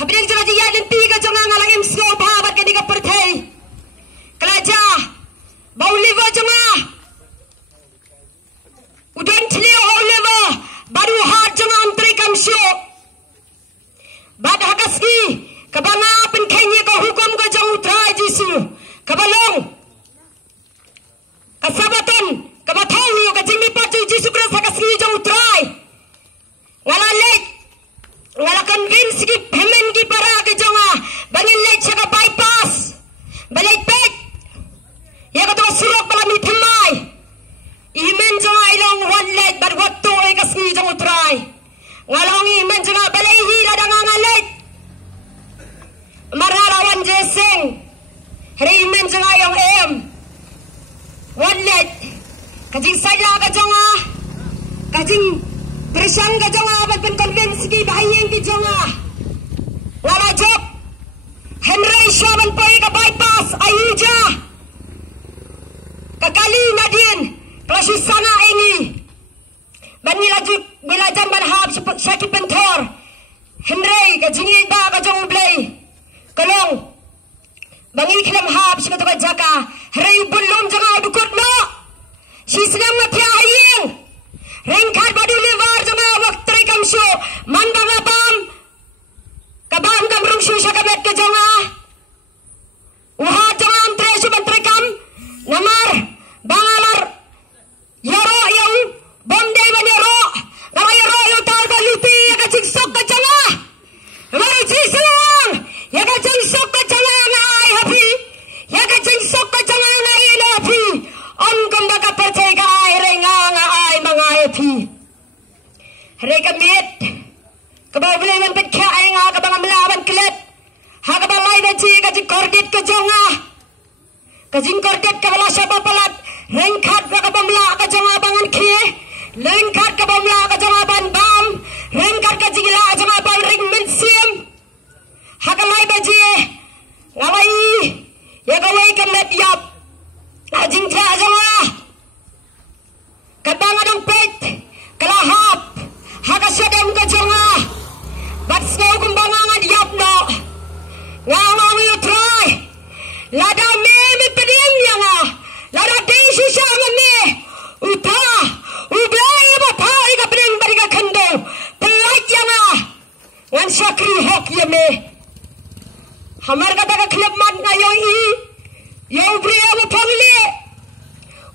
Habis jala dia dan tiga jangan ngalang em slow bahabat ke diga perthai. Kelaja bau liver jangan. Udan clear all liver baru hard jangan terikan syok. Bad hakaski kabanga penkenya ka hukum ka jang utrai jisu. Kabalong kasabatan kabatong yo ka jingmi patu jisu Kristus hakaski jang utrai. Ngalalet ngala convince ki pemen ki para ke jonga bangin late sa bypass balay pet ya ka to surok pala mi thamai imen jonga ilong one leg but what to ay kasni jong utray ngalong imen jonga balay hila da ngalet mararawan jeseng hari imen jonga yung em one leg kajing saya ka jonga kajing bersang ka jonga abad pen convince ki bahayeng ki jonga wala job Henry Shaman poy ka bypass ayuja kakali nadien klasi sana ini banila juk bilajan banhab syaki pentor Henry ka jingi ba ka jong blay kolong bangi kilam hab syaka to jaka Henry bulum jonga dukut no sislam na pyayeng Rengkat badu levar jama waktu rekam show mandang abam kabam kam rung show syakabet ke jonga uhat jonga amtre syuban rekam namar bangalar yoro yang bomde ban yoro nama yoro yang tal baluti ya kacing sok ke jonga namar jislang ya kacing sok ke jonga ngai happy ya kacing sok ke jonga ngai happy on kamba ka percaya ka ai renga ngai mangai happy reka mit kabau beli man pekha ai nga kabang amlaban klet ha kabang lai na chi ka kordit ka jonga ka jing kordit ka bala saba palat rengkhat ka kabang la ka jonga bangan khie lengkhat ka bang la ka jonga ban bam rengkhat ka jingla jonga bang ring men sim ha ka lai ba ji ngai ya ka wai ka met yap ka jing tha jonga kabang adong pet kalahap haka sedem ka jonga bat snow kumbangan diap no ngawang you try lada me mi peding yanga lada deshi shanga me uta ublai ba pai ka peding bari ka khando pelak yanga ngan sakri hok ye me hamar ka ta klub man na yo i yo bria ba pangli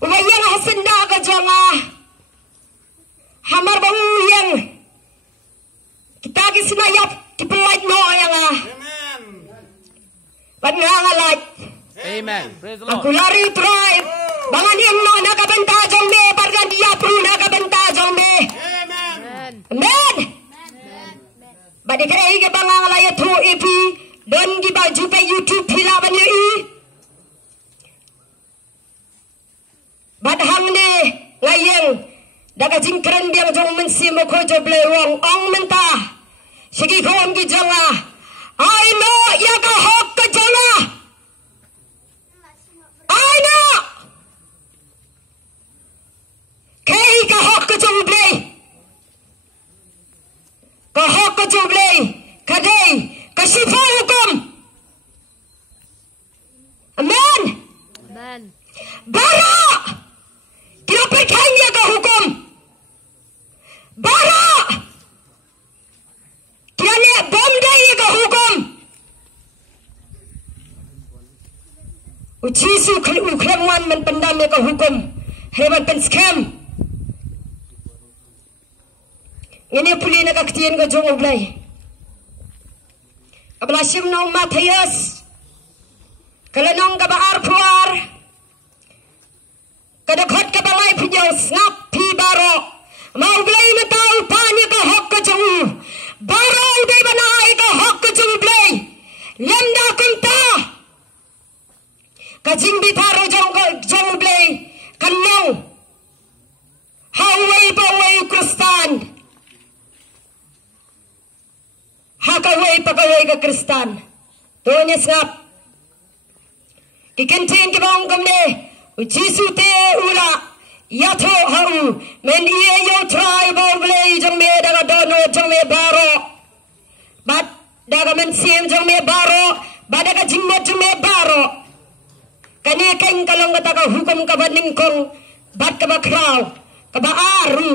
ubayang hasanda ka jonga hamar bang yang kita kisinayap kipelait mo yang amen ban ngalat amen praise the Lord aku lari try bangan yang no nakabenta jong me bargan dia pru nakabenta jong me amen amen badi krai ke bangang la yathu ipi don gi baju pe YouTube phila ban ye i badhang ne ngayeng daga jingkren biang jong mensi moko joble wong ong menta sigi khom ki jonga I know ya ka hok ka jonga I know kei ka hok ka joble kadai ka sifa hukum amen amen bara kira perkanya ka hukum bara kirane bomdai ka hukum uchisu uklemwan man pendam ka hukum hewan pen scam ini puli na kaktian ka jong oblay ablasim no Matthias kalanong ka baar puar kadakhat ka balay pinyaw snap pi baro mauglay na tao panya ka hok ka jong baro uday banay ka hok ka jong blay lemda kunta kajing bitaro jong blay kanong haway baway Kristan hakaway pakaway ka Kristan tonya snap ikintin ka bang kamne Jisu te ula yatho hau men ye yo try bogle jang me daga dono jang me baro but daga mensiem jong me baro badaga jimmo jong me baro kani kain kalong kata hukum ka baningkong bat ka bakraw ka baaru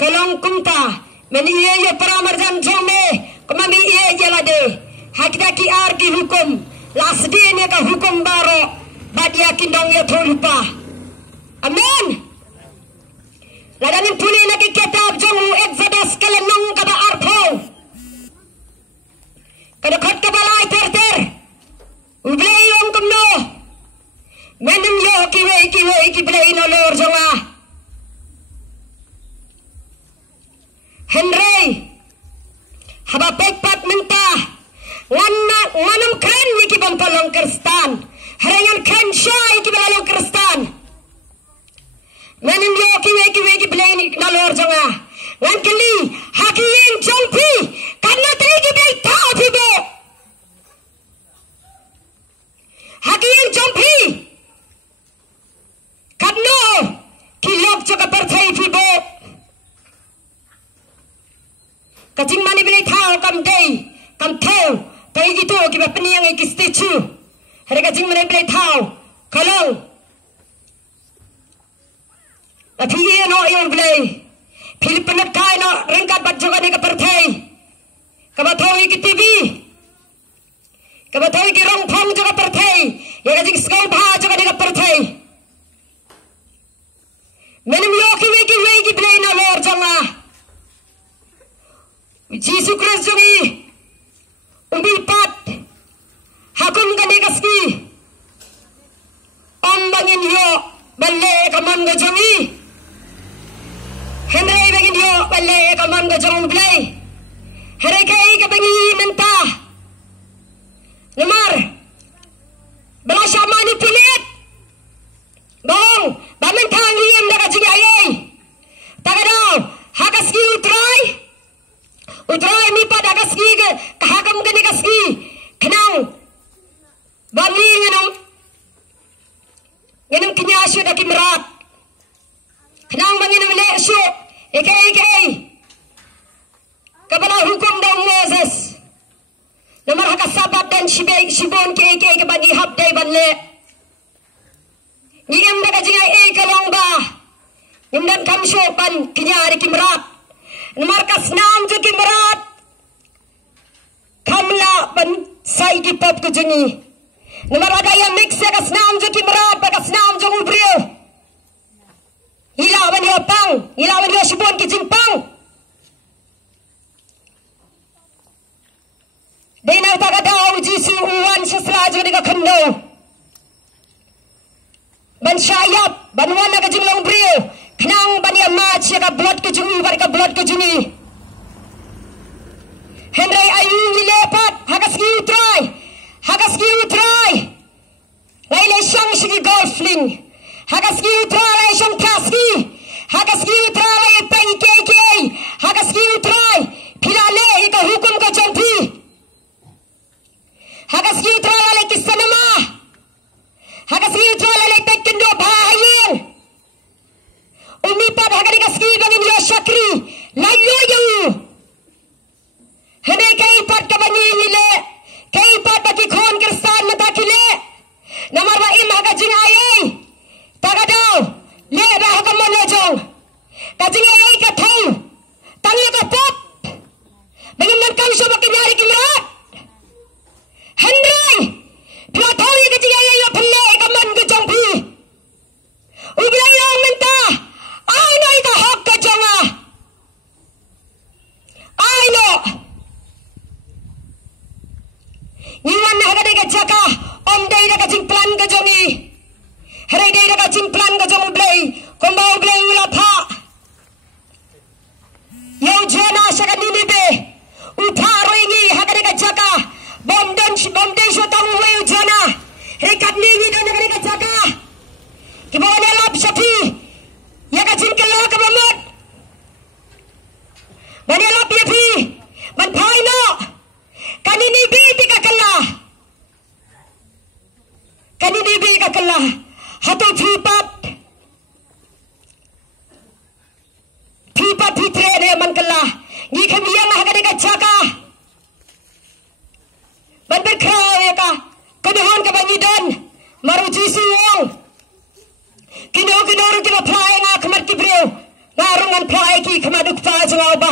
kalong kumta meni ye paramarjan jong me kamami ye jelade hakda ki ar ki hukum lasdi ne ka hukum baro badia kindong ye tholupa amen ladanin puli na ki kitab jong exodus kalanong ka ba artho kada khat ka balai ter ublei yong kumno menim yo ki blei no lor jonga Henry haba pekpat minta nganam kren ki bampalong kristan harangan kren syai ki balong kristan menim yo ki blei no lor jonga ngan kali hakiyin jongpi karena tegi blei tao pibo hakiyin jongpi karena kilok joka perthai pibo kacing mani blei tao kam thau pai gitu ki ba peniang ki statue hari kacing mani blei tao kalong ati ye no yo blei Filipina kai no rengkat bat juga ni kepertai kabatoi ki TV kabatoi ki rongpong juga pertai ya kajing sekau bha juga ni kepertai menim yo ki weki blei no lor jonga Jesus Christ jongi umbil pat hakun kani kaski ombangin yo balle kaman ga jongi Henry bagin yo balle kaman ga jong blei Henry kai ka bangi menta Nemar belasya manipulit dong bamen thang liam daga jigi ayai tagadao hakaski utrai mi pada kaski ke hakam ke kaski kenang bangi ngenum kinyasyo da kimrat kenang bangi le syo Eke kabala hukum dan Moses nomor hak sabat dan shibon ke bagi hab dai banle ngiem daga jingai kalong ba ngim dan kam shopan kinyari kimrat nomor kasnam ju kimrat kamla ban sai ki pop ku jingi nomor ada yang mix kasnam ju kimrat ba kasnam ju ubrio ilawan yo pang ilawan yo shibon ki jingpang dena taga daw jisu uwan sasla jodi ka khando ban shayap ban wana ka jinglong brio khnang ban ya ma che ka blood ki jungi bar ka blood ki jungi Henry ayu lepat hagaski utrai laile shang shigi golfling hagaski utrai shang taski hagaski utrai pankeke hagaski utrai pilale ika hukum ka jampi hagaski utrai le kisanama hagaski utrai le pekendo bahayen umi pa hagari gaski bangin yo shakri layo yo hene kai pat ka bani le kai pat ki khon kristan mata kile namar wa im haga jingaye tagadao le ba haga mono jong ka jingaye ka thong tangya ka pop bangin nan kam so bakinyari kimrat Henry plathoi ka jingaye yo phalle ka man ka jong phi ublai yo menta ai noi ka hok ka jonga ai no Iwan na hagade ka jaka om dai da ka plan ka jongi hare dai da ka plan ka jong blai komba blai ula pha yo jona saka ni be utha roingi hagade ka jaka bom dai so tam we jona he kat ni don hagade ka jaka ki bo ne lap shafi ya ka ka la ka mamot bani lap ya phi ban phai no kanini bi ti ka kala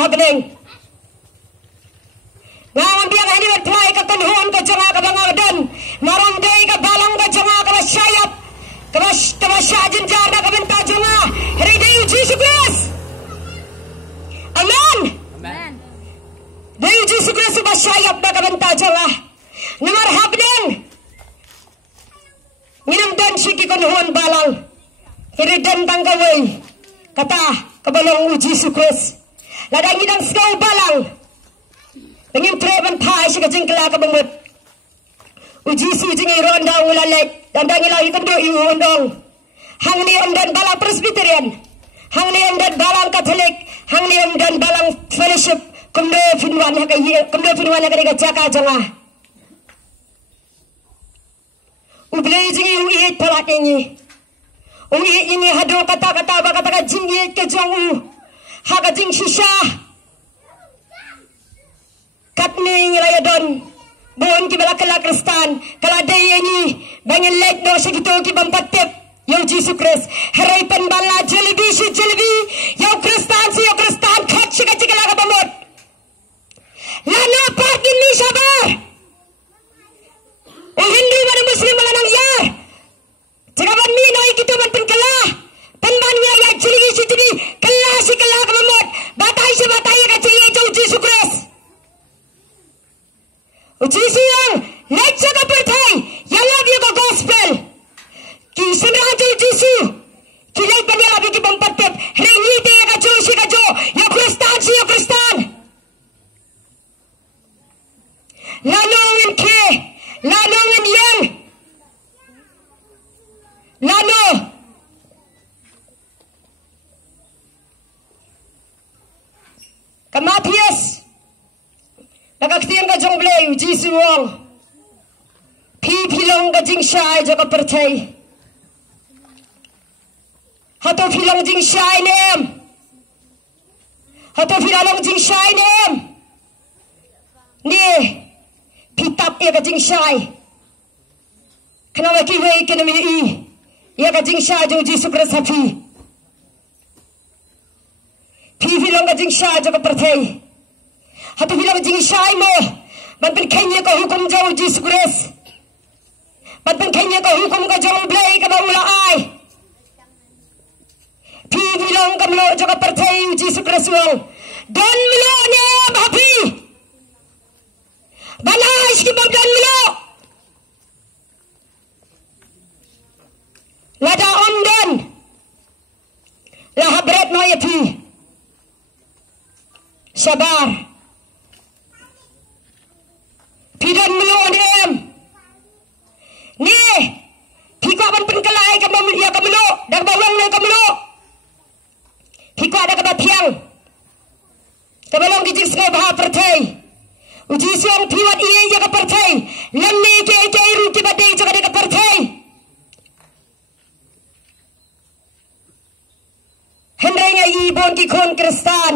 habling. Ngawan biang ini bertrai ke tenhuan ke jengah ke bangadan. Narandai ke balang ke jengah ke masyayap. Ke masyajin jana ke bentah jengah. Hari Dewi Jesus Christ. Amen. Amen. Dewi Jesus Christ masyayap ke bentah jengah. Namar habling. Nginam dan syiki tenhuan balang. Hari dan tanggawai. Kata kebalong Jesus Christ. Ladang ngidang sekau balang. Dengan treban pai si kajing kelak kebemut. Uji suji ngi rondong ulalek. Dandang ilah ikan do iu rondong. Hang ni dan balang Presbyterian. Hang ni dan balang Katolik. Hang ni dan balang Fellowship. Kumdo finwan haka jaka jangah. Ublay jingi uiit palak ini. Uiit ini hado kata-kata bakataka jingi ke jong haka jing shisha. Katning layadon bon ki bala kala kristan kala day ni bangin lek do segito ki bampatep yo Jesus Christ haray pan bala jelebi yo kristan khat siga kala ka bamot lana parkin ni sabar o hindi man muslim man ang yar jagaban mi no ikito man pan kala pan ban ya jelebi kala si kala ka bamot batay ka yo Jesus Christ Jesus yang naik jaga pertai yang lagi ke gospel kisah raja Jesus kita pada lagi ke bempatep rengi te kajo si kajo ya Kristen lalungin ke lalungin yang lalu kematian Nakaktiyan ka jong blay, Jesus wong. Pipilong ka jing syay jaga percay. Hato pilong jing syay nem. Hato pilong jing syay nem. Ni, pitap iya ka jing syay. Kenapa kiway kinami i? Iya ka jing syay jong Jesus Christ hapi. Pipilong ka jing syay jaga percay. Hatu bilang jing syai mo banpen kenya ko hukum jauh Jesus Christ banpen kenya ko hukum ka jauh blay ka baula ai pi bilang ka mlo jaga percaya Jesus Christ wong don mlo ne happy balais ki bab don mlo lada om don la habret mo yati sabar Pidan melodem. Ni, pikawan penkelai ke memulia ke melo, dan bawang ke melo. Pika ada ke batiang. Kebalong kijing sekau baha pertai. Uji suang piwat iya jaga pertai. Lemni ke iru ki badai jaga ke pertai. Hendainya ibon ki kon Kristan.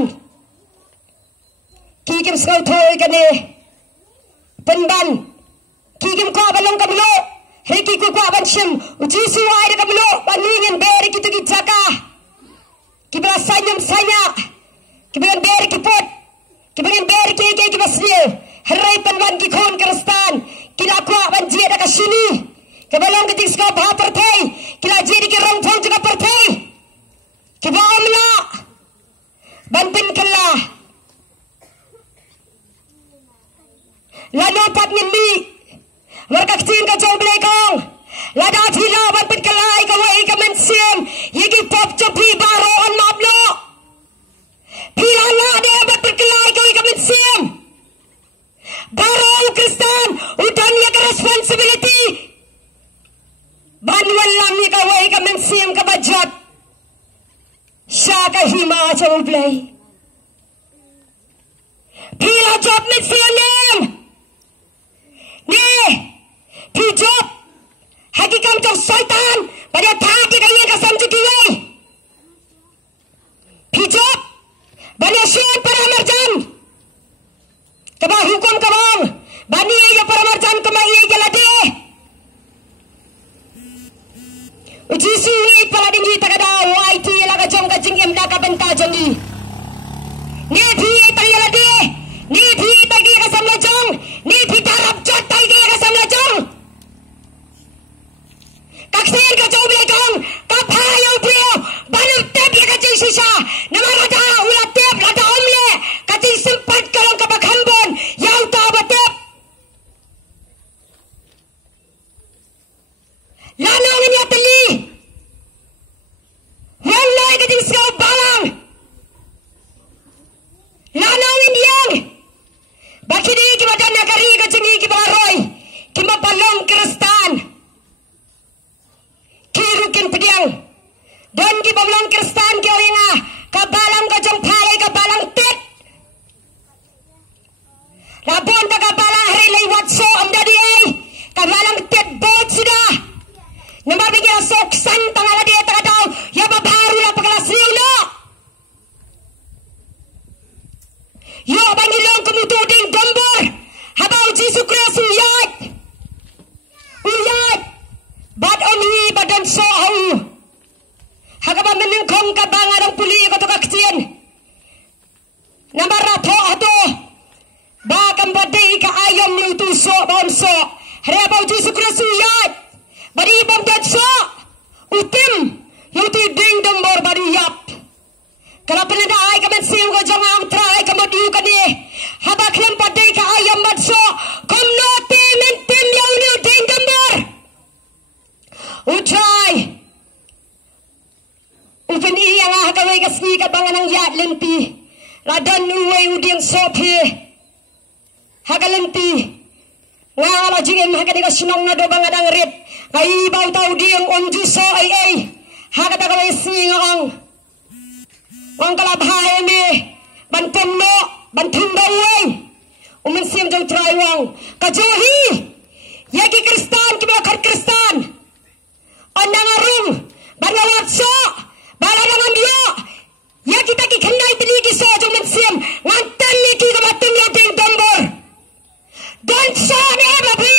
Kikim sekau toy ke ni. Penban kikim ko balong kamlo heki ko aban shim ujisu ay kamlo paningin beri kitu kijaka kibra sanyam sanya kibran beri kipot kibran beri ke kibasne harai penban ki khon Kristan kila ko aban jeda ka sini kebalong kitik ska bha perthai kila jedi ki rong thong juga perthai kiba amla banpin kala Lalu pat ngindi warkaktin ka jong blekong lada thila ban pin kalai ka wai ka mensiam yigi pop chopi baro on mablo phila la de ban pin kalai ka mensiam baro Kristen utan ya responsibility ban wallam ni ka wai ka mensiam ka bajat sha ka hima jong blay phila job mensiam Ni, pijop, hakikam kau syaitan pada tadi kaya kasam jukiway. Pijop, bani syaitan para marjan. Kaba hukum kabang, bani ya para marjan kama iya jalade. Uji suwi pala dingi takada waiti laga jong kajing emda ka benta jongi. ni phi tayala de ni phi tagi ka samla jong ni phi darab jot tagi ka samla jong kaksen ka jong bia jong ka phayo prio banu tep ka jing sisa namarada ula tep lada omle ka jing sempat kalong ka bakhambon yau ta batep lanong ni atli walai ka jing so balang lanong indiang bakidi ki badan nagari ka jing ki baroy ki mapalong kristan kirukin pediang dan ki bablong kristan ki oinga kabalang ka jong phalai kabalang tet labon ta kabalang hari lewat so amdadi ai kabalang tet bot sudah namar bigi sok san tangala dia ta daw ya babaru la paglas no yo bangilong kumutuding dombor habau Jesu Kristus uyat bad oni badan so au hagaba meneng kong kabangan ang puli ko to kaktien namar rato ato ba kambade ka ayam lutu so bonso habau Jesu Kristus uyat badi bam dan so utim lutu ding dombor badi yap kalau penada ay kamen sim ko jong am try kamadu kani haba klam padai ka ayam badso kom no te mentim yaw ni ding dombor utray upen iya nga kawai kasni ka bangan ang yat lempi ladan uway uding sopi hagalenti nga ala jingem hagani ka sinong na do bangan ang rip ay baw tau ding onju so ay hagada kawai singong Wang kalabhay me bantum no bantum bawang umensim jong try wang kajohi yagi kristan kibakar kristan onang arung banawat so balanang bio yagi taki khandai piligi so jong mensim ngantan ni ki kabatum yo ding dombor dan so ne babi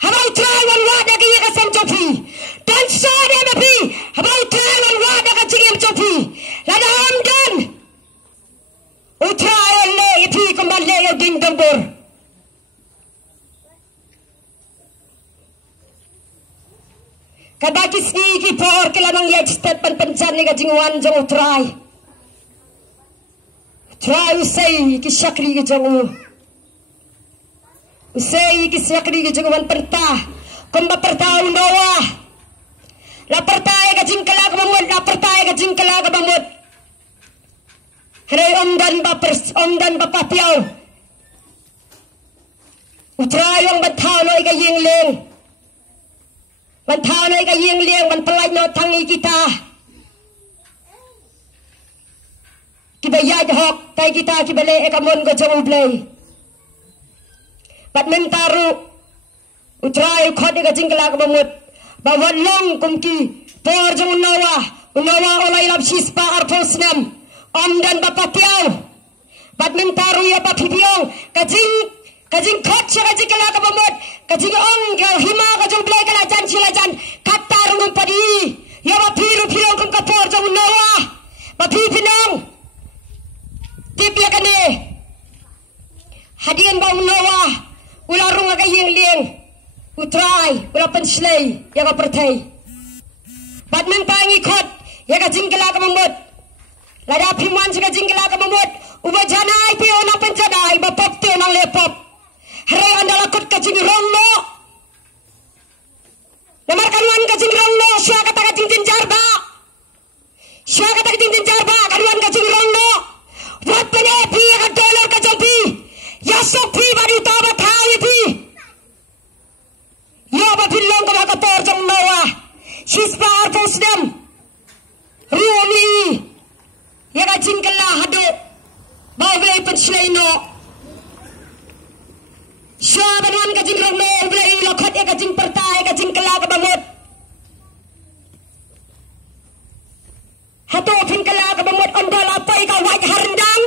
habau try wan wada ki kasam jopi dan so ne babi habau try wan wada ka jingem jopi lada amdan utray le ipi kembali yo ding dombor kadaki sniki por kelamang yaj step penjan ni ka jingwan jong utray usai ki syakri ki jong usai ki syakri ki jong wan perta komba perta undawa la perta ka jingkala ka mamut la perta ka jingkala ka mamut Hei omdan ba papiaw utrayong bantao noy ka yingling bantao noy ka yingling ban palay no tangi kita kibayad hok tay kita kibale ekamon ko jong ublay bat mentaru utrayo khode ka jingkala ka mamut bawan long kumki por jong unawa olay lab sispa arposnam omdan bapatiaw badmintaru ya papipiong kajing khot sa kajing kala ka bamot kajing ong ka hima ka jong blay kala jan sila jan katarung ng padi ya papiru pirong kung kapor jong unawa papipinong tipya kani hadian ba unawa ularong ka yingling utray ula panslay ya ka pertay badmintangi khot ya kajing kala ka bamot lada piman juga jingkala ka mamut ubajanay piyo na panjanay bapap tiyo ng lepop haray andalakot ka jingrong no namarkanuan ka jingrong no siya kata ka jinjarba kanuan ka jingrong no wat pene piya ka dollar ka jampi yasok pi bari utabat hawi pi yaba pilong ka makator jang nawa sispa arpos dem ruoni yaga jingkala hado bawai penslay no syabanan ka jingrong no ublay lokot yaga jing pertay ka jingkala ka bamut hato pinkala ka bamut ondol apay ka waj harndang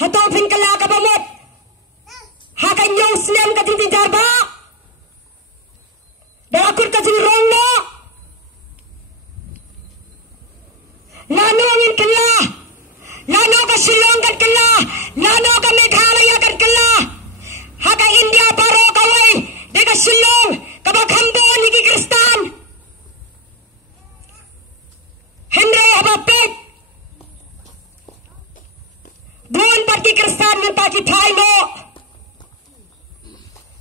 hato pinkala ka bamut hakan yung snem ka jing jarba dalakut ka jingrong no Lanongin kala ki kristan minta ki thaino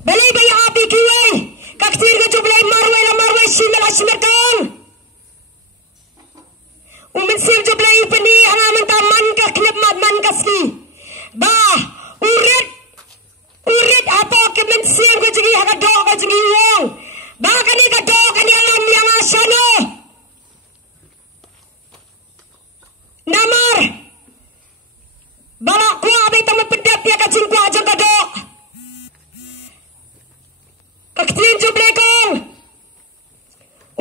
beli bayi api kiwai kaktir ke jublai marwai simel asmerkan umin sim jublai pani hana minta man ka knep man kaski ba urit apa ke men sim ke jigi haga do ka jigi wong ba kani ka do kani alam yang asano namar balak kuah abis tamu pedap dia kacing kuah aja kadok kaktin jublai kong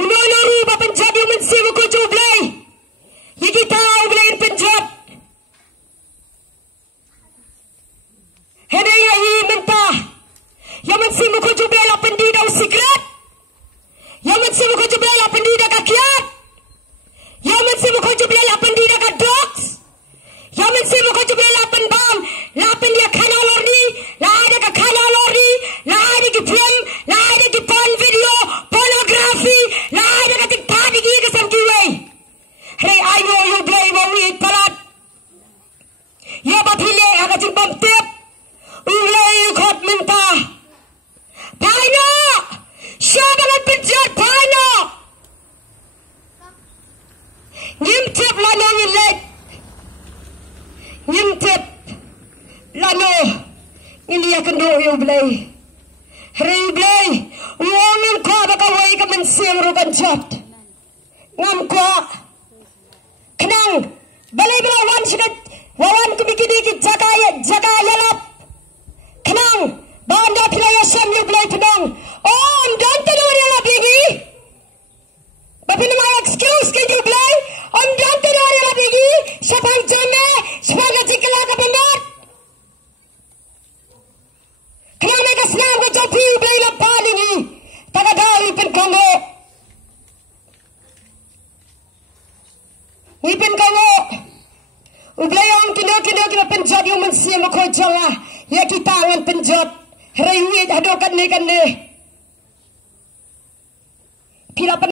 uno rupa penjat yang mensimu ku jublai ya kita ublai penjat hede ya hi mentah yang mensimu ku jublai lah pendida usikrat yang mensimu ku jublai lah pendida kakiat yang mensimu ku jublai lah pendida kadoks yang mensimu ku jublai lah penbam lah pendia kanalordi lah ada ke kanalordi lah ada ke film lah ada ke porn video pornografi lah ada ke tiktok digi ke samkiwai hey I know you play bawi parat ya bathile aga jimbam tip ulai khot minta paino syada penjat paino ngimtip lano ngilet ngimtip lano ngilia kendo yu blay rei blay uangin ko bakawai ka mensiam rukan chat ngam ko kenang balai wan sidat wawan kubikidi jaga yalap kenang banda pilaya sam yu blay penang om don't do it bigi bapi nama excuse ke yu blay om don't do it bigi sapang jame sebagai cikla ka benar kenang mereka senang ke jopi blay la palingi tagadai pen kongo Wipin kawo ublayong kino penjat yung mensiya mo ko jawa ya kita ngan penjat rewit adokan ni